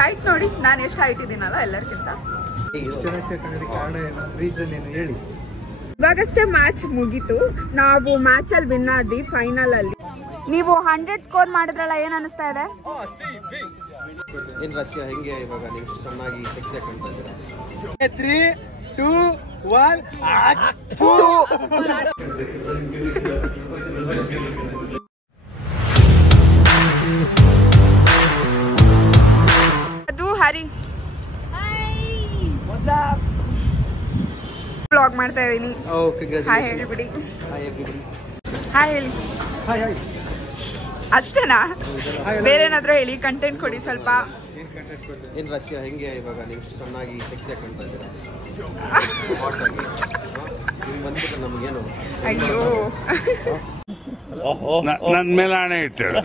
Height ನೋಡಿ, ನಾನು ಎಷ್ಟು ಹೈಟ್ ಇದ್ದೀನಲ್ಲ ಎಲ್ಲರಿಗಿಂತ. ಇವಾಗಷ್ಟೇ ಮ್ಯಾಚ್ ಮುಗೀತು. ನಾವು ಮ್ಯಾಚ್ ಅಲ್ಲಿ ವಿನ್ ಆದ್ವಿ ಫೈನಲ್ ಅಲ್ಲಿ. ನೀವು 100 ಸ್ಕೋರ್ ಮಾಡಿದ್ರಲ್ಲ, ಏನ್ ಅನಿಸ್ತಾ ಇದೆ? ಏನ್ ರಶ್ಯ ಹೆಂಗೆ ಇವಾಗ ನೀವು ಚೆನ್ನಾಗಿ ಸೆಕ್ಸಿ ಕಾಣ್ತಾ ಇದ್ದೀರಾ? 3, 2, 1 ಅದು ಹರಿ ವ್ಲಾಗ್ ಮಾಡ್ತಾ ಇದೀನಿ. ಹಾಯ್ ಹೇಳಿಬಿಡಿ. ಹಾಯ್ ಹೇಳಿ. ಅಷ್ಟೇನಾ? ಬೇರೆ ಏನಾದ್ರೂ ಹೇಳಿ, ಕಂಟೆಂಟ್ ಕೊಡಿ ಸ್ವಲ್ಪ. ಏನ್ ರಶ್ಯ ಹೆಂಗೆ ಇವಾಗ ನೀವು ಚೆನ್ನಾಗಿ ಸೆಕ್ಸಿ ಕಾಣ್ತಾ ಇದ್ದೀರಾ? ಬಂದ್ಬಿಟ್ಟು ನಮಗೇನು ಅಯ್ಯೋ ನನ್ ಮೇಲೆ ಆಣೆ ಇಟ್ಟೇಳು,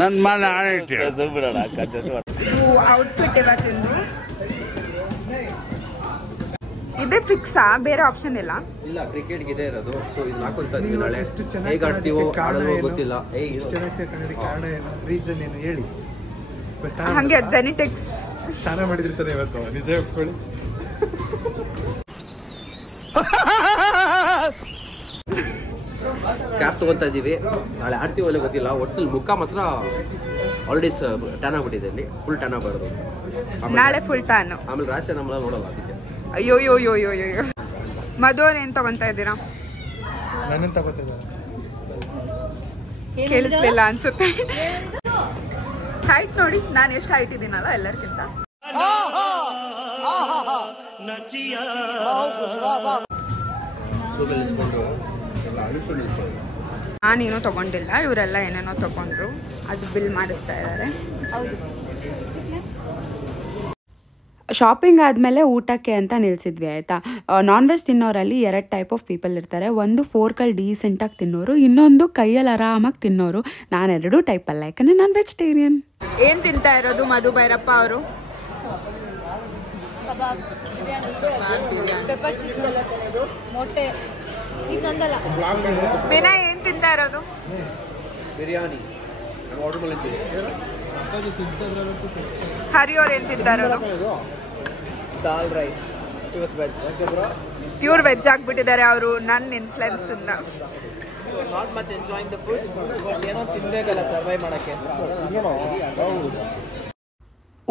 ನನ್ ಮೇಲೆ ಆಣೆ ಇಟ್ಟೇಳು. ಇದು ಔಟ್ಫಿಟ್ ಇವತ್ತಿಂದು. ಇದೇ ಫಿಕ್ಸಾ? ಬೇರೆ ಆಪ್ಷನ್ ಇಲ್ಲ? ಇಲ್ಲ, ಕ್ರಿಕೆಟ್ಗೆ ಇದೇ ಇರೋದು. ಸೊ ಇದು ಹಾಕೊಂತ ಇದೀವಿ. ನಾಳೆ ಹೇಗೆ ಆಡ್ತೀವೋ ಆಡಲ್ವೋ ಗೊತ್ತಿಲ್ಲ. ಹೇಳಿ. ಹಂಗೆ ಜೆನೆಟಿಕ್ಸ್ ಸ್ನಾನ ಮಾಡಿದಿರ್ತಾರೆ ಇವತ್ತು, ನಿಜ ಒಪ್ಕೊಳ್ಳಿ. ಕ್ಯಾಪ್ ತಗೊಂತ ಇದೀವಿ. ನಾಳೆ ಆಡ್ತೀವೋ ಅಲ್ಲೇ ಗೊತ್ತಿಲ್ಲ. ಒಟ್ಟಲ್ಲಿ ಮುಖ ಮಾತ್ರ ಆಲ್ರೆಡಿ ಟ್ಯಾನ್ ಆಗ್ಬಿಟ್ಟಿದೆ. ಇಲ್ಲಿ ಫುಲ್ ಟ್ಯಾನ್ ಆಗಬಾರ್ದು. ನಾಳೆ ಫುಲ್ ಟ್ಯಾನ್. ಆಮೇಲೆ ರಾಶಿ ನಮ್ಮನ್ನ ನೋಡಲ್ಲ ಅದಕ್ಕೆ. ಅಯ್ಯೋ ಯೋ ಯೋ ಯೋ ಯೋ. ಮಧು ಅವ್ರು ಏನ್ ತಗೊಂತಾ ಇದ್ದೀರಾ? ನನ್ನ ತಗೋತಿದ್ದೆ, ಕೇಳಿಸ್ಲಿಲ್ಲ ಅನ್ಸುತ್ತೆ. ಹೈಟ್ ನೋಡಿ, ನಾನು ಎಷ್ಟು ಹೈಟ್ ಇದ್ದೀನಲ್ಲ ಎಲ್ಲರಿಗಿಂತ. ನಾನೇನೋ ತಗೊಂಡಿಲ್ಲ, ಇವರೆಲ್ಲ ಏನೇನೋ ತಗೊಂಡ್ರು. ಅದು ಬಿಲ್ ಮಾಡಿಸ್ತಾ ಇದ್ದಾರೆ. ಶಾಪಿಂಗ್ ಆದಮೇಲೆ ಊಟಕ್ಕೆ ಅಂತ ನಿಲ್ಲಿಸಿದ್ವಿ ಆಯಿತಾ. ನಾನ್ ವೆಜ್ ತಿನ್ನೋರಲ್ಲಿ 2 ಟೈಪ್ ಆಫ್ ಪೀಪಲ್ ಇರ್ತಾರೆ. ಒಂದು ಫೋರ್ಕಲ್ಲಿ ಡೀಸೆಂಟಾಗಿ ತಿನ್ನೋರು, ಇನ್ನೊಂದು ಕೈಯಲ್ಲಿ ಆರಾಮಾಗಿ ತಿನ್ನೋರು. ನಾನು 2 ಟೈಪ್ ಅಲ್ಲ, ಯಾಕಂದರೆ ನಾನು ವೆಜಿಟೇರಿಯನ್. ಏನ್ ತಿಂತಾ ಇರೋದು ಮಧು ಭೈರಪ್ಪ ಅವರು? ವಿನಯ್ ಏನ್ ತಿಂತಾ ಇರೋದು? ಬಿರಿಯಾನಿ. ಹರಿ ಅವ್ರು ಏನ್ ತಿಂತಾ ಇರೋದು? ದಾಲ್ ರೈಸ್. ಇವತ್ತು ವೆಜ್. ಪ್ಯೂರ್ ವೆಜ್ ಆಗ್ಬಿಟ್ಟಿದ್ದಾರೆ ಅವರು ನನ್ನ ಇನ್ಫ್ಲುಯೆನ್ಸ್ ಇಂದ. Not much enjoying the food, but ಏನೋ ತಿನ್ಬೇಕಲ್ಲ ಸರ್ವೈವ್ ಮಾಡಕ್ಕೆ.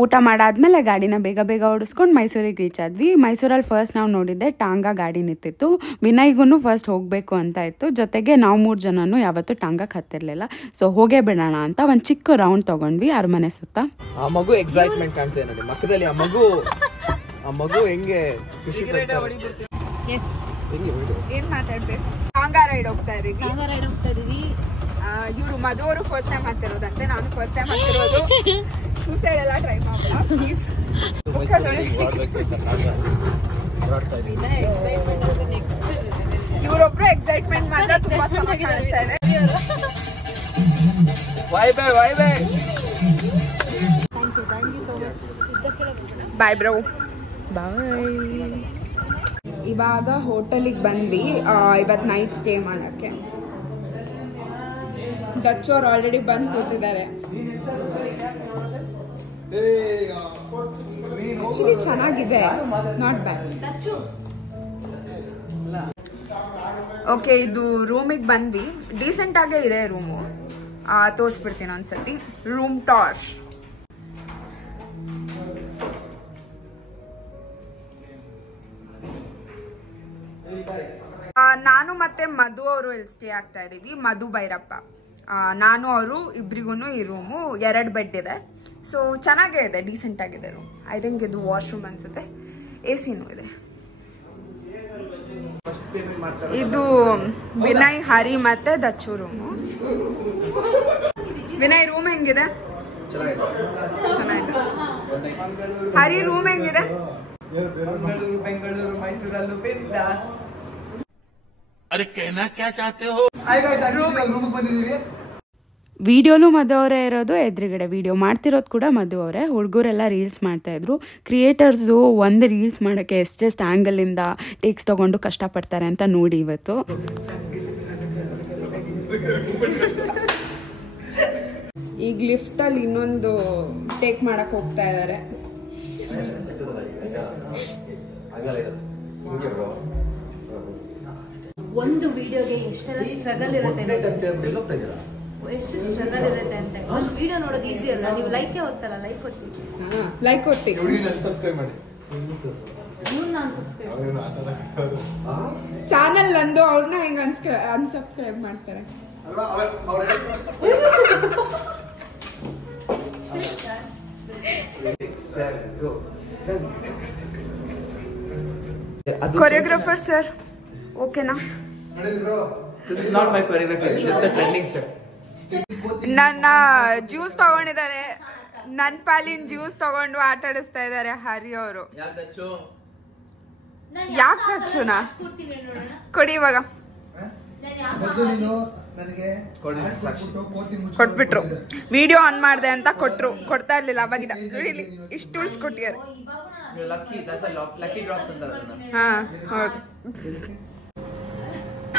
ಊಟ ಮಾಡಾದ್ಮೇಲೆ ಗಾಡಿನ ಬೇಗ ಬೇಗ ಓಡಿಸ್ಕೊಂಡು ಮೈಸೂರಿಗೆ ರೀಚ್ ಆದ್ವಿ. ಮೈಸೂರಲ್ಲಿ ಫಸ್ಟ್ ನಾವು ನೋಡಿದ್ದೆ ಟಾಂಗಾ ಗಾಡಿ ನಿಂತಿತ್ತು. ವಿನಯ್ಗೂ ಫಸ್ಟ್ ಹೋಗಬೇಕು ಅಂತ ಇತ್ತು. ಜೊತೆಗೆ ನಾವು 3 ಜನನೂ ಯಾವತ್ತೂ ಟಾಂಗಾಕ್ಕೆ ಹತ್ತಿರಲಿಲ್ಲ. ಸೊ ಹೋಗೇ ಬಿಡೋಣ ಅಂತ ಒಂದು ಚಿಕ್ಕ ರೌಂಡ್ ತೊಗೊಂಡ್ವಿ ಅರಮನೆ ಸುತ್ತ. ಆ ಮಗು ಎಕ್ಸೈಟ್ಮೆಂಟ್ ಕಾಣ್ತಿದೆ ನೋಡಿ ಮಕ್ಕದಲ್ಲಿ. ಆ ಮಗು ಹೆಂಗೆ ಖುಷಿ ಪಡ್ತಾರೆ. ಏನ್ ಮಾತಾಡ್ಬೇಕು? ಟಾಂಗಾ ರೈಡ್ ಹೋಗ್ತಾ ಇದೀವಿ. ಇವರು ಮಧು ಅವರು ಫಸ್ಟ್ ಟೈಮ್ ಹತ್ತಿರೋದಂತೆ, ನಾನು ಫಸ್ಟ್ ಟೈಮ್ ಹತ್ತಿರೋದು. ಸೂಸೈಡ್ ಎಲ್ಲ ಟ್ರೈ ಮಾಡೋಣ ಪ್ಲೀಸ್. ಇವರೊಬ್ರು ಎಕ್ಸೈಟ್ಮೆಂಟ್ ಮಾತ್ರ ತುಂಬಾ ಚೆನ್ನಾಗಿ ಕಾಣಿಸ್ತಾ ಇದೆ. Bye bro. ಬಾಯ್. ಇವಾಗ ಹೋಟೆಲಿಗೆ ಬಂದ್ವಿ ಇವತ್ತು ನೈಟ್ ಸ್ಟೇ ಮಾಡೋಕ್ಕೆ. ಡಚ್ ಅವ್ರು ಆಲ್ರೆಡಿ ಬಂದು ಕೂತಿದ್ದಾರೆ. ಆಕ್ಚುಲಿ ಚೆನ್ನಾಗಿದೆ, ನಾಟ್ ಬ್ಯಾಡ್. ಓಕೆ, ಇದು ರೂಮಿಗೆ ಬಂದ್ವಿ. ಡೀಸೆಂಟ್ ಆಗೇ ಇದೆ ರೂಮು. ತೋರಿಸ್ಬಿಡ್ತೀನಿ ಒಂದ್ಸತಿ ರೂಮ್ ಟಾರ್. ನಾನು ಮತ್ತೆ ಮಧು ಅವರು ಇಲ್ಲಿ ಸ್ಟೇ ಆಗ್ತಾ ಇದೀವಿ. ಮಧು ಭೈರಪ್ಪ, ನಾನು ಅವರು ಇಬ್ರಿಗೂ ಈ ರೂಮು 2 ಬೆಡ್ ಇದೆ. ಸೊ ಚೆನ್ನಾಗೇ ಇದೆ, ಡೀಸೆಂಟ್ ಆಗಿದೆ ರೂಮ್. ಐ ಥಿಂಕ್ ಇದು ವಾಶ್ರೂಮ್ ಅನ್ಸುತ್ತೆ, AC-ನೂ ಇದೆ. ಇದು ವಿನಯ್, ಹರಿ ಮತ್ತೆ ದಚ್ಚು ರೂಮು. ವಿನಯ್ ರೂಮ್ ಹೆಂಗಿದೆ? ಚೆನ್ನಾಗಿದೆ. ಹರಿ ರೂಮ್ ಹೆಂಗಿದೆ? ಬೆಂಗಳೂರು ಮೈಸೂರಲ್ಲೂ ಬಿಂದಾಸ್. अरे कहना क्या चाहते हो? ವಿಡಿಯೋನು ಮಧು ಅವರೇ ಇರೋದು, ಎದುರುಗಡೆ ವಿಡಿಯೋ ಮಾಡ್ತಿರೋದು ಕೂಡ ಮಧು ಅವರೇ. ಹುಡುಗರೆಲ್ಲ ರೀಲ್ಸ್ ಮಾಡ್ತಾಯಿದ್ರು. ಕ್ರಿಯೇಟರ್ಸು ಒಂದು ರೀಲ್ಸ್ ಮಾಡೋಕ್ಕೆ ಎಷ್ಟೆಷ್ಟು ಆ್ಯಂಗಲಿಂದ ಟೇಕ್ಸ್ ತೊಗೊಂಡು ಕಷ್ಟಪಡ್ತಾರೆ ಅಂತ ನೋಡಿ ಇವತ್ತು. ಈಗ ಲಿಫ್ಟ್ ಅಲ್ಲಿ ಇನ್ನೊಂದು ಟೇಕ್ ಮಾಡಕ್ ಹೋಗ್ತಾ ಇದಾರೆ. ಒಂದು ವಿಡಿಯೋಗೆ ಎಷ್ಟೆಲ್ಲ ಸ್ಟ್ರಗಲ್ ಇರುತ್ತೆ, ಎಷ್ಟು ಸ್ಟ್ರಗಲ್ ಇರುತ್ತೆ ಅಂತ. ಒಂದು ವಿಡಿಯೋ ನೋಡೋದು ಈಸಿ ಅಲ್ಲ. ನೀವು ಲೈಕ್ ಓದ್ತಲ್ಲ, ಲೈಕ್ ಓದ್ತೀವಿ, ಲೈಕ್ ಓದ್ತೀವಿ. ಸಬ್ಸ್ಕ್ರೈಬ್ ಮಾಡಿ. ಚಾನಲ್ ನಂದು, ಅವ್ರನ್ನ ಹೆಂಗ ಅನ್ಸಬ್ಸ್ಕ್ರೈಬ್ ಮಾಡ್ತಾರೆ. ಕೊರಿಯೋಗ್ರಾಫರ್ ಸರ್ ಓಕೆನಾ? ನನ್ನ ಜ್ಯೂಸ್ ತಗೊಂಡಿದ್ದಾರೆ, ನನ್ ಪಾಲಿನ ಜ್ಯೂಸ್ ತಗೊಂಡು ಆಟ ಆಡಿಸ್ತಾ ಇದಾರೆ ಹರಿ ಅವರು. ಯಾಕೆ ಹಚ್ಚುನಾ ಕೊಡಿ ಇವಾಗ. ಕೊಟ್ಬಿಟ್ರು, ವಿಡಿಯೋ ಆನ್ ಮಾಡಿದೆ ಅಂತ ಕೊಟ್ರು, ಕೊಡ್ತಾ ಇರ್ಲಿಲ್ಲ ಅವಾಗಿದ. ಇಷ್ಟು ಉಳಿಸ್ಕೊಟ್ಟಿದ್ದಾರೆ. ಹಾ ಹೌದು.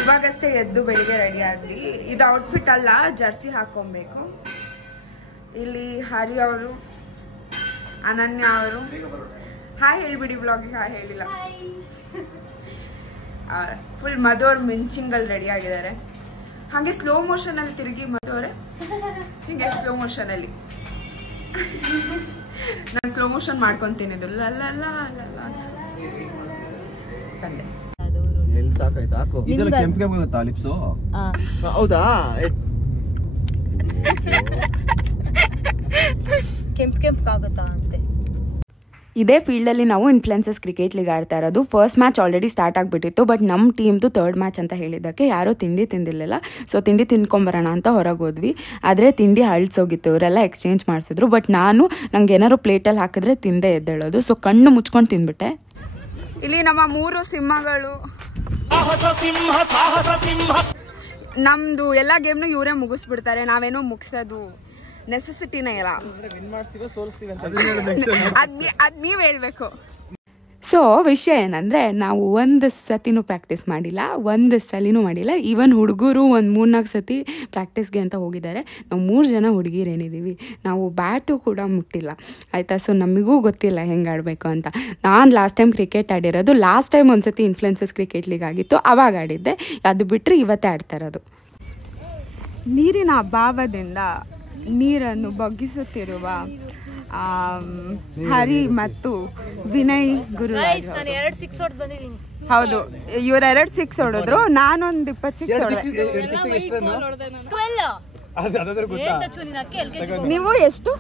ಇವಾಗಷ್ಟೇ ಎದ್ದು ಬೆಳಿಗ್ಗೆ ರೆಡಿ ಆದ್ವಿ. ಇದು ಔಟ್ಫಿಟ್ ಅಲ್ಲ, ಜರ್ಸಿ ಹಾಕೊಬೇಕು. ಇಲ್ಲಿ ಹರಿ ಅವರು, ಅನನ್ಯ ಅವರು. ಹಾಯ್ ಹೇಳ್ಬಿಡಿ ಬ್ಲಾಗಿಗೆ. ಹಾಯ್ ಹೇಳಿಲ್ಲ. ಫುಲ್ ಮಧು ಅವ್ರು ಮಿಂಚಿಂಗಲ್ಲಿ ರೆಡಿ ಆಗಿದ್ದಾರೆ. ಹಾಗೆ ಸ್ಲೋ ಮೋಷನ್ ಅಲ್ಲಿ ತಿರುಗಿ ಮಧು ಅವರೇ, ಹೀಗೆ ಸ್ಲೋ ಮೋಷನ್ ಅಲ್ಲಿ. ನಾನು ಸ್ಲೋ ಮೋಷನ್ ಮಾಡ್ಕೊಂತೀನಿ. ಇದು ಲಲ್ಲ ತಂದೆ. ಸಾಕಾಯ್ತು ಹಾಕು. ಇದೆಲ್ಲ ಕೆಂಪಿಗೆ ಹೋಗುತ್ತಾ ಲಿಪ್ಸು? ಹೌದಾ? ಕೆಂಪಾಗುತ್ತಾ ಅಂತೆ. ಇದೇ ಫೀಲ್ಡಲ್ಲಿ ನಾವು ಇನ್ಫ್ಲುಯೆನ್ಸಸ್ ಕ್ರಿಕೆಟ್ ಲೀಗ್ ಆಡ್ತಾ ಇರೋದು. ಫಸ್ಟ್ ಮ್ಯಾಚ್ ಆಲ್ರೆಡಿ ಸ್ಟಾರ್ಟ್ ಆಗಿಬಿಟ್ಟಿತ್ತು. ಬಟ್ ನಮ್ಮ ಟೀಮ್ದು ಥರ್ಡ್ ಮ್ಯಾಚ್ ಅಂತ ಹೇಳಿದ್ದಕ್ಕೆ ಯಾರೂ ತಿಂಡಿ ತಿಂದಿರಲಿಲ್ಲ. ಸೊ ತಿಂಡಿ ತಿನ್ಕೊಂಬರೋಣ ಅಂತ ಹೊರಗೆ ಹೋದ್ವಿ. ಆದರೆ ತಿಂಡಿ ಹಳ್ಸೋಗಿತ್ತು. ಇವರೆಲ್ಲ ಎಕ್ಸ್ಚೇಂಜ್ ಮಾಡಿಸಿದ್ರು. ಬಟ್ ನಂಗೆ ಏನಾದ್ರು ಪ್ಲೇಟಲ್ಲಿ ಹಾಕಿದ್ರೆ ತಿಂದೇ ಎದ್ದೇಳೋದು. ಸೊ ಕಣ್ಣು ಮುಚ್ಕೊಂಡು ತಿಂದ್ಬಿಟ್ಟೆ. ಇಲ್ಲಿ ನಮ್ಮ 3 ಸಿಂಹಗಳು. ನಮ್ದು ಎಲ್ಲ ಗೇಮ್ನು ಇವರೇ ಮುಗಿಸ್ಬಿಡ್ತಾರೆ. ನಾವೇನೋ ಮುಗಿಸೋದು ನೆಸೆಸಿಟಿನೇ ಇಲ್ಲ. ಅದ್ ನೀವ್ ಹೇಳ್ಬೇಕು. ಸೊ ವಿಷಯ ಏನಂದರೆ, ನಾವು ಒಂದು ಸತಿನೂ ಪ್ರಾಕ್ಟೀಸ್ ಮಾಡಿಲ್ಲ, ಒಂದು ಸಲಿನೂ ಮಾಡಿಲ್ಲ. ಈವನ್ ಹುಡುಗರು ಒಂದು 3-4 ಸತಿ ಪ್ರಾಕ್ಟೀಸ್ಗೆ ಅಂತ ಹೋಗಿದ್ದಾರೆ. ನಾವು 3 ಜನ ಹುಡುಗಿರೇನಿದ್ದೀವಿ. ನಾವು ಬ್ಯಾಟು ಕೂಡ ಮುಟ್ಟಿಲ್ಲ ಆಯಿತಾ. ಸೊ ನಮಗೂ ಗೊತ್ತಿಲ್ಲ ಹೆಂಗೆ ಆಡಬೇಕು ಅಂತ. ನಾನು ಲಾಸ್ಟ್ ಟೈಮ್ ಕ್ರಿಕೆಟ್ ಆಡಿರೋದು, ಲಾಸ್ಟ್ ಟೈಮ್ ಒಂದು ಸತಿ ಇನ್ಫ್ಲುಯೆನ್ಸಸ್ ಕ್ರಿಕೆಟ್ ಲೀಗ್ ಆಗಿತ್ತು, ಆವಾಗ ಆಡಿದ್ದೆ. ಅದು ಬಿಟ್ಟರೆ ಇವತ್ತೇ ಆಡ್ತಾ ಇರೋದು. ನೀರಿನ ಅಭಾವದಿಂದ ನೀರನ್ನು ಬಗ್ಗಿಸುತ್ತಿರುವ ಹರಿ ಮತ್ತು ವಿನಯ್ ಗುರುರಾಜ್. ಹೌದು, ಇವ್ರ 2 6 ಹೊಡೆದ್ರು, ನಾನೊಂದು 26 ಹೊಡೆದೆ. ನೀವು ಎಷ್ಟು?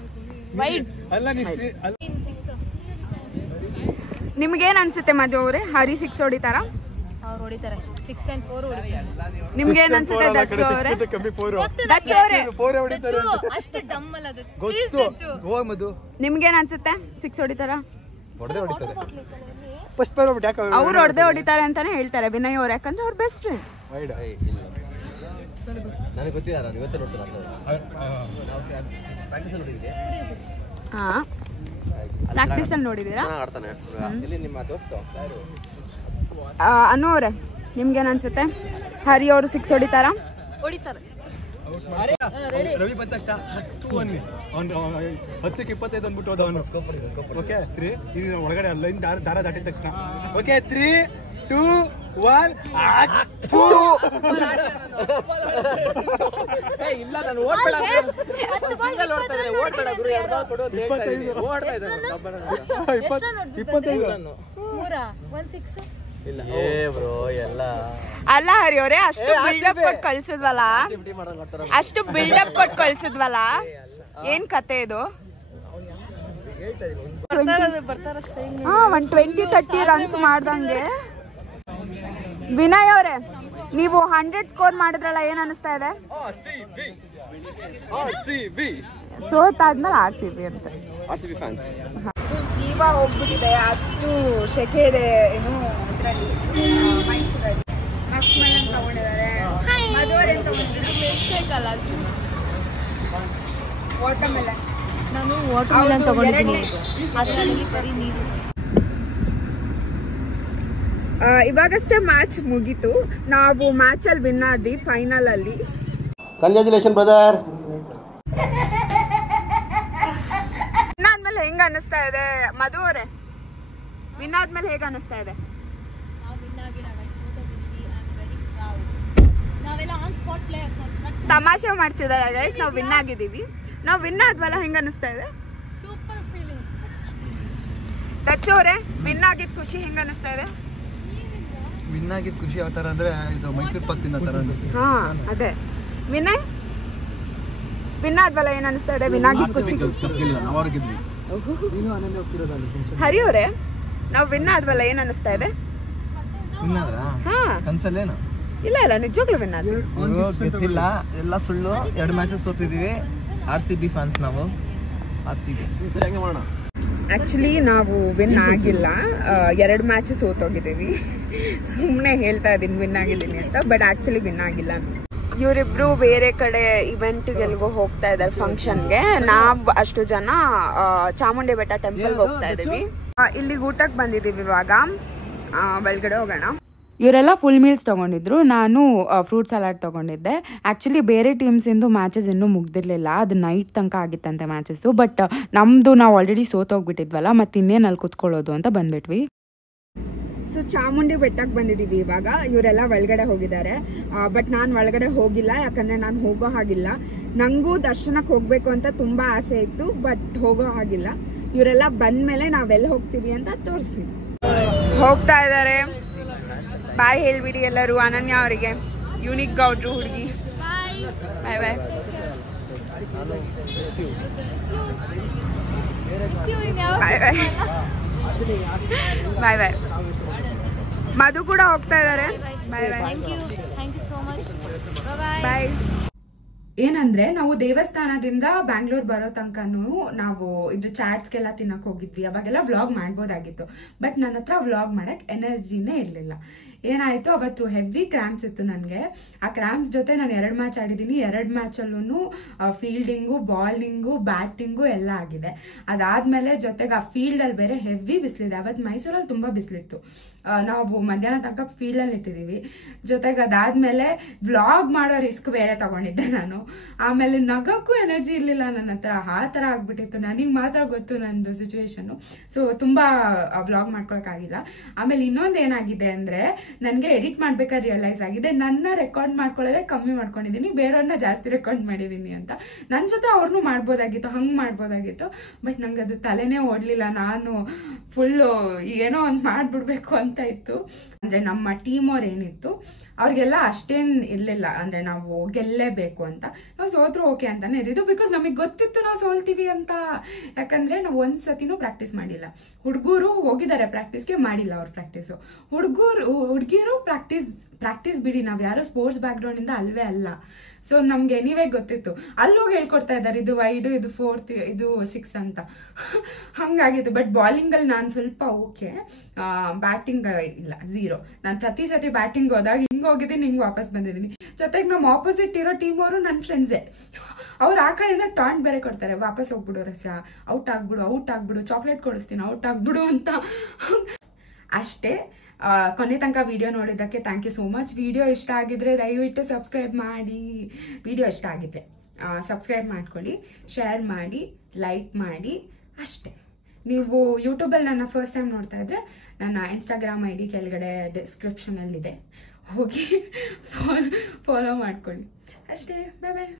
ನಿಮ್ಗೇನ್ ಅನ್ಸುತ್ತೆ ಮಧು ಅವ್ರೆ, ಹರಿ 6 ಹೊಡಿತಾರ? ಅವ್ರು ಹೊಡಿತಾರೆ 6 and 4 ಹೊಡಿತಾರೆ. ನಿಮ್ಗೇನ್ ಅನ್ಸುತ್ತೆ ದಚ್ಚು ಅವರೇ? ಅಷ್ಟು ಡಮ್ ಅಲ್ಲ ನಿಮ್ಗೇನ್ ಅನ್ಸುತ್ತೆ 6 ಹೊಡಿತಾರ? ಅವ್ರು ಹೊಡಿತಾರೆ ಅಂತಾನೆ ಹೇಳ್ತಾರೆ ವಿನಯ್ ಅವ್ರು, ಯಾಕಂದ್ರೆ ಅವ್ರ ಬೆಸ್ಟ್ ಫ್ರೆಂಡ್. ಹಾ, ಪ್ರಾಕ್ಟೀಸ್ ಅಲ್ಲಿ ನೋಡಿದೀರಾ? ಅನು ಅವ್ರೆ, ನಿಮ್ಗೇನ್ ಅನ್ಸುತ್ತೆ? ಹರಿ ಅವರು 6 ಹೊಡಿತಾರ? ಹೊಡಿತಾರೆ. ರವಿ ಬಂದ 10ಕ್ಕೆ 25 ಅಂದ್ಬಿಟ್ಟು ಹೋದ ಅವನು. ಓಕೆ 3 ಇದು ಒಳಗಡೆ ಲೈನ್ ದಾರ ದಾಟಿದ ತಕ್ಷಣ ಓಕೆ 3 2 1 ಇಲ್ಲ ನಾನು ಓಡ್ಬೇಡ ಸಿಂಗಲ್ ಓಡ್ತಾ ಇದ್ದಾರೆ. ಓಡ್ಬೇಡ ಗುರು, 2 ಬಾಲ್ ಕೊಡು ಅಂತ ಹೇಳ್ತಾ ಇದ್ದೀನಿ. ಓಡ್ತಾ ಇದ್ದಾರೆ. 25 1 6 ಇಲ್ಲ ಏ ಬ್ರೋ ಎಲ್ಲ ಅಲ್ಲ ಹರಿ ಅವರೇ, ಅಷ್ಟು ಬಿಲ್ಡಪ್ ಕೊಟ್ಟು ಕಳ್ಸಿದ್ವಲ್ಲ, ಅಷ್ಟು ಬಿಲ್ಡಪ್ ಕೊಟ್ಟು ಕಳ್ಸಿದ್ವಲ್ಲ, ಏನ್ ಕತೆ ಇದು? 120-30 ರನ್ಸ್ ಮಾಡ್ದಂಗೆ. ವಿನಯ್ ಅವರೇ, ನೀವು 100 ಸ್ಕೋರ್ ಮಾಡಿದ್ರಲ್ಲ, ಏನ್ ಅನಿಸ್ತಾ ಇದೆ? ಸೋತಾದ್ಮೇಲೆ RCB ಅಂತ. RCB ಫ್ಯಾನ್ಸ್ ಜೀವ ಹೋಗ್ಬಿಟ್ಟಿದೆ, ಅಷ್ಟು ಶೆಕೆ ಇದೆ. ಏನು ಇದರಲ್ಲಿ ಮೈಸೂರಲ್ಲಿ ಮಕ್ಮಲನ್ ತಗೊಂಡಿದ್ದಾರೆ. ಮದುವೆ ತಗೊಂಡಿದ್ದಾರೆ. ವಾಟರ್ಮೆಲನ್. ನಾನು ವಾಟರ್ಮೆಲನ್ ತಗೊಂಡಿದ್ದೀನಿ. ಅದರಲ್ಲಿ ಬರೀ ನೀರು. ಇವಾಗಷ್ಟೇ ಮ್ಯಾಚ್ ಮುಗೀತು. ನಾವು ಮ್ಯಾಚ್ ಅಲ್ಲಿ ವಿನ್ ಆದ್ವಿ, ಫೈನಲ್ ಅಲ್ಲಿ. Congratulation brother. ಆದ್ಮೇಲೆ ಹೆಂಗ ಅನಿಸ್ತಾ ಇದೆ ಮಧು ಅವರೇ? ವಿನ್ ಆದ್ಮೇಲೆ ಹೇಗೆ ಅನಿಸ್ತಾ ಇದೆ? ನಾವು ವಿನ್ ಆಗಿಲ್ಲ ಗೈಸ್, ಸೋತೋಗಿದ್ದೀವಿ. I am very proud. ನಾವೆಲ್ಲ ಆನ್ ಸ್ಪಾಟ್ ಪ್ಲೇಯರ್ಸ್. ತಮಾಷೆ ಮಾಡ್ತಿದ್ದಾರೆ ಗೈಸ್, ನಾವು ವಿನ್ ಆಗಿದ್ದೀವಿ. ನಾವು ವಿನ್ ಆದ್ವಲ್ಲ, ಹೆಂಗ ಅನಿಸ್ತಾ ಇದೆ? Super feeling. ದಚ್ಚೋರೆ ವಿನ್ ಆಗಿದ್ ಖುಷಿ ಹೆಂಗ ಅನಿಸ್ತಾ ಇದೆ? ವಿನ್ ಆಗಿದ್ ಖುಷಿ ಯಾವ ತರ ಅಂದ್ರೆ ಇದು ಮೈಸೂರು ಪಾಕ್ ತಿನ್ನೋ ತರ. ಹಾ ಅದೇ. ವಿನಯ್ ವಿನ್ ಆದ್ವಲ್ಲ, ಏನ್ ಅನಿಸ್ತಾ ಇದೆ? ವಿನ್ ಆಗಿದ್ ಖುಷಿ. ಹರಿ ಅವರೇ, ನಾವು ವಿನ್ ಆದ್ವಲ್ಲ, ಏನ್ ಅನಿಸ್ತಾ ಇದೆ? ಹಾ ಕನ್ಸಲ್ಲೇನು? ಇಲ್ಲ ಇಲ್ಲ, ನಿಜವಾಗ್ಲೂ ವಿನ್ ಆದ್ವಿ. ಗೊತ್ತಿಲ್ಲ, ಎಲ್ಲ ಸುಳ್ಳು. 2 ಮ್ಯಾಚಸ್ ಸೋತಿದೀವಿ. RCB ಫ್ಯಾನ್ಸ್ ನಾವು. RCB ಹೆಂಗೆ ಮಾಡೋಣ? ಆಕ್ಚುಲಿ ನಾವು ವಿನ್ ಆಗಿಲ್ಲ, 2 ಮ್ಯಾಚ್ ಸೋತೋಗಿದ್ದೀವಿ. ಸುಮ್ಮನೆ ಹೇಳ್ತಾ ಇದ್ದೀನಿ ವಿನ್ ಆಗಿದ್ದೀನಿ ಅಂತ, ಬಟ್ ಆಕ್ಚುಲಿ ವಿನ್ ಆಗಿಲ್ಲ. ಇವರಿಬ್ರು ಬೇರೆ ಕಡೆ ಇವೆಂಟ್ಗೆಲ್ಗೋ ಹೋಗ್ತಾ ಇದ್ದಾರೆ, ಫಂಕ್ಷನ್ಗೆ. ನಾವು ಅಷ್ಟು ಜನ ಚಾಮುಂಡಿ ಬೆಟ್ಟ ಟೆಂಪಲ್ಗೆ ಹೋಗ್ತಾ ಇದೀವಿ. ಇಲ್ಲಿ ಊಟಕ್ಕೆ ಬಂದಿದ್ದೀವಿ. ಇವಾಗ ಒಳಗಡೆ ಹೋಗೋಣ. ಇವರೆಲ್ಲ ಫುಲ್ ಮೀಲ್ಸ್ ತೊಗೊಂಡಿದ್ರು, ನಾನು ಫ್ರೂಟ್ ಸಲಾಡ್ ತೊಗೊಂಡಿದ್ದೆ. ಆ್ಯಕ್ಚುಲಿ ಬೇರೆ ಟೀಮ್ಸಿಂದು ಮ್ಯಾಚಸ್ ಇನ್ನೂ ಮುಗ್ದಿರಲಿಲ್ಲ, ಅದು ನೈಟ್ ತನಕ ಆಗಿತ್ತಂತೆ ಮ್ಯಾಚಸ್ಸು. ಬಟ್ ನಮ್ಮದು ನಾವು ಆಲ್ರೆಡಿ ಸೋತೋಗ್ಬಿಟ್ಟಿದ್ವಲ್ಲ, ಮತ್ತು ಇನ್ನೇನು ಅಲ್ಲಿ ಕೂತ್ಕೊಳ್ಳೋದು ಅಂತ ಬಂದ್ಬಿಟ್ವಿ. ಸೊ ಚಾಮುಂಡಿ ಬೆಟ್ಟಕ್ಕೆ ಬಂದಿದ್ದೀವಿ ಇವಾಗ. ಇವರೆಲ್ಲ ಒಳಗಡೆ ಹೋಗಿದ್ದಾರೆ, ಬಟ್ ನಾನು ಒಳಗಡೆ ಹೋಗಿಲ್ಲ, ಯಾಕಂದರೆ ನಾನು ಹೋಗೋ ಹಾಗಿಲ್ಲ. ನನಗೂ ದರ್ಶನಕ್ಕೆ ಹೋಗಬೇಕು ಅಂತ ತುಂಬ ಆಸೆ ಇತ್ತು, ಬಟ್ ಹೋಗೋ ಹಾಗಿಲ್ಲ. ಇವರೆಲ್ಲ ಬಂದಮೇಲೆ ನಾವೆಲ್ಲ ಹೋಗ್ತೀವಿ ಅಂತ ತೋರಿಸ್ತೀವಿ. ಹೋಗ್ತಾ ಇದ್ದಾರೆ. ಬಾಯ್ ಹೇಳ್ಬಿಡಿ ಎಲ್ಲರೂ ಅನನ್ಯ ಅವರಿಗೆ, ಯೂನಿಕ್ ಗೌಡ್ರು ಹುಡುಗಿ. ಬಾಯ್ ಬಾಯ್. ಬಾಯ್ ಬಾಯ್ ಬಾಯ್ ಬಾಯ್. ಮಧು ಕೂಡ ಹೋಗ್ತಾ ಇದ್ದಾರೆ. Bye bye. Thank you so much. Bye. ಏನಂದ್ರೆ ನಾವು ದೇವಸ್ಥಾನದಿಂದ ಬ್ಯಾಂಗ್ಳೂರ್ ಬರೋ ತನಕನೂ ನಾವು ಇದು ಚಾಟ್ಸ್ಗೆಲ್ಲ ತಿನ್ನಕ್ ಹೋಗಿದ್ವಿ. ಅವಾಗೆಲ್ಲ ವ್ಲಾಗ್ ಮಾಡ್ಬೋದಾಗಿತ್ತು, ಬಟ್ ನನ್ನ ಹತ್ರ ವ್ಲಾಗ್ ಮಾಡಕ್ ಎನರ್ಜಿನೇ ಇರಲಿಲ್ಲ. ಏನಾಯ್ತು, ಅವತ್ತು ಹೆವಿ ಕ್ರ್ಯಾಂಪ್ಸ್ ಇತ್ತು ನನಗೆ. ಆ ಕ್ರ್ಯಾಂಪ್ಸ್ ಜೊತೆ ನಾನು 2 ಮ್ಯಾಚ್ ಆಡಿದ್ದೀನಿ. 2 ಮ್ಯಾಚಲ್ಲೂ ಫೀಲ್ಡಿಂಗು, ಬಾಲಿಂಗು, ಬ್ಯಾಟಿಂಗು ಎಲ್ಲ ಆಗಿದೆ. ಅದಾದ್ಮೇಲೆ ಜೊತೆಗೆ ಆ ಫೀಲ್ಡಲ್ಲಿ ಬೇರೆ ಹೆವಿ ಬಿಸಿಲಿದೆ. ಅವತ್ತು ಮೈಸೂರಲ್ಲಿ ತುಂಬ ಬಿಸಿಲಿತ್ತು. ನಾವು ಮಧ್ಯಾಹ್ನ ತನಕ ಫೀಲ್ಡಲ್ಲಿ ನಿಂತಿದ್ದೀವಿ. ಜೊತೆಗೆ ಅದಾದ್ಮೇಲೆ ವ್ಲಾಗ್ ಮಾಡೋ ರಿಸ್ಕ್ ಬೇರೆ ತಗೊಂಡಿದ್ದೆ ನಾನು. ಆಮೇಲೆ ನಗಕ್ಕೂ ಎನರ್ಜಿ ಇರಲಿಲ್ಲ ನನ್ನ ಹತ್ರ, ಆ ಥರ ಆಗ್ಬಿಟ್ಟಿತ್ತು. ನನಗೆ ಮಾತ್ರ ಗೊತ್ತು ನಂದು ಸಿಚುವೇಶನ್ನು. ಸೊ ತುಂಬ ವ್ಲಾಗ್ ಮಾಡ್ಕೊಳಕ್ಕಾಗಿಲ್ಲ. ಆಮೇಲೆ ಇನ್ನೊಂದು ಏನಾಗಿದೆ ಅಂದರೆ, ನನಗೆ ಎಡಿಟ್ ಮಾಡ್ಬೇಕಾದ್ರೆ ರಿಯಲೈಸ್ ಆಗಿದೆ, ನನ್ನ ರೆಕಾರ್ಡ್ ಮಾಡ್ಕೊಳ್ಳೋದೇ ಕಮ್ಮಿ ಮಾಡ್ಕೊಂಡಿದ್ದೀನಿ, ಬೇರೆಯವ್ರನ್ನ ಜಾಸ್ತಿ ರೆಕಾರ್ಡ್ ಮಾಡಿದ್ದೀನಿ ಅಂತ. ನನ್ನ ಜೊತೆ ಅವ್ರನ್ನೂ ಮಾಡ್ಬೋದಾಗಿತ್ತು, ಹಂಗೆ ಮಾಡ್ಬೋದಾಗಿತ್ತು. ಬಟ್ ನಂಗೆ ಅದು ತಲೆನೇ ಓಡಲಿಲ್ಲ. ನಾನು ಫುಲ್ಲು ಏನೋ ಒಂದು ಮಾಡಿಬಿಡ್ಬೇಕು ಅಂತ ಇತ್ತು. ಅಂದರೆ ನಮ್ಮ ಟೀಮ್ ಅವ್ರು ಏನಿತ್ತು ಅವ್ರಿಗೆಲ್ಲ ಅಷ್ಟೇನು ಇರಲಿಲ್ಲ, ಅಂದರೆ ನಾವು ಗೆಲ್ಲೇಬೇಕು ಅಂತ. ನಾವು ಸೋತ್ರು ಓಕೆ ಅಂತಾನೆ ಇದ್ದಿದ್ದು, ಬಿಕಾಸ್ ನಮಗೆ ಗೊತ್ತಿತ್ತು ನಾವು ಸೋಲ್ತೀವಿ ಅಂತ. ಯಾಕಂದರೆ ನಾವು ಒಂದು ಸತಿನೂ ಪ್ರಾಕ್ಟೀಸ್ ಮಾಡಿಲ್ಲ. ಹುಡುಗರು ಹೋಗಿದ್ದಾರೆ ಪ್ರಾಕ್ಟೀಸ್ಗೆ, ಮಾಡಿಲ್ಲ ಅವ್ರ ಪ್ರಾಕ್ಟೀಸು. ಹುಡುಗಿರು ಪ್ರಾಕ್ಟೀಸ್ ಬಿಡಿ, ನಾವು ಯಾರೋ ಸ್ಪೋರ್ಟ್ಸ್ ಬ್ಯಾಕ್ಗ್ರೌಂಡಿಂದ ಅಲ್ವೇ ಅಲ್ಲ. ಸೊ ನಮ್ಗೆ ಎನಿವೇ ಗೊತ್ತಿತ್ತು. ಅಲ್ಲೋಗಿ ಹೇಳ್ಕೊಡ್ತಾ ಇದ್ದಾರೆ, ಇದು 5, ಇದು 4, ಇದು 6 ಅಂತ. ಹಂಗಾಗಿತ್ತು. ಬಟ್ ಬಾಲಿಂಗಲ್ಲಿ ನಾನು ಸ್ವಲ್ಪ ಓಕೆ, ಬ್ಯಾಟಿಂಗ್ ಇಲ್ಲ, 0. ನಾನು ಪ್ರತಿ ಸತಿ ಬ್ಯಾಟಿಂಗ್ ಹೋದಾಗ ಹಿಂಗೆ ಹೋಗಿದ್ದೀನಿ, ಹಿಂಗೆ ವಾಪಸ್ ಬಂದಿದ್ದೀನಿ. ಜೊತೆಗೆ ನಮ್ಮ ಆಪೋಸಿಟ್ ಇರೋ ಟೀಮ್ ಅವರು ನನ್ನ ಫ್ರೆಂಡ್ಸೇ. ಅವ್ರು ಆ ಕಡೆಯಿಂದ ಟಾಂಟ್ ಬೇರೆ ಕೊಡ್ತಾರೆ, ವಾಪಸ್ ಹೋಗ್ಬಿಡು ರಸ್ಯ, ಔಟ್ ಆಗ್ಬಿಡು, ಚಾಕ್ಲೇಟ್ ಕೊಡಿಸ್ತೀನಿ, ಔಟ್ ಆಗ್ಬಿಡು ಅಂತ. ಅಷ್ಟೇ. ಕೊನೆ ತನಕ ವಿಡಿಯೋ ನೋಡಿದ್ದಕ್ಕೆ thank you so much. Video ಇಷ್ಟ ಆಗಿದ್ರೆ ದಯವಿಟ್ಟು ಸಬ್ಸ್ಕ್ರೈಬ್ ಮಾಡಿ. ವಿಡಿಯೋ ಇಷ್ಟ ಆಗಿದ್ರೆ ಸಬ್ಸ್ಕ್ರೈಬ್ ಮಾಡ್ಕೊಳ್ಳಿ, ಶೇರ್ ಮಾಡಿ, ಲೈಕ್ ಮಾಡಿ. ಅಷ್ಟೇ. ನೀವು ಯೂಟ್ಯೂಬಲ್ಲಿ ನನ್ನ ಫಸ್ಟ್ ಟೈಮ್ ನೋಡ್ತಾ ಇದ್ರೆ ನನ್ನ ಇನ್ಸ್ಟಾಗ್ರಾಮ್ ID ಕೆಳಗಡೆ ಡಿಸ್ಕ್ರಿಪ್ಷನಲ್ಲಿದೆ, ಹೋಗಿ ಫಾಲೋ ಮಾಡ್ಕೊಳ್ಳಿ. ಅಷ್ಟೇ. ಬಾಯ್ ಬಾಯ್.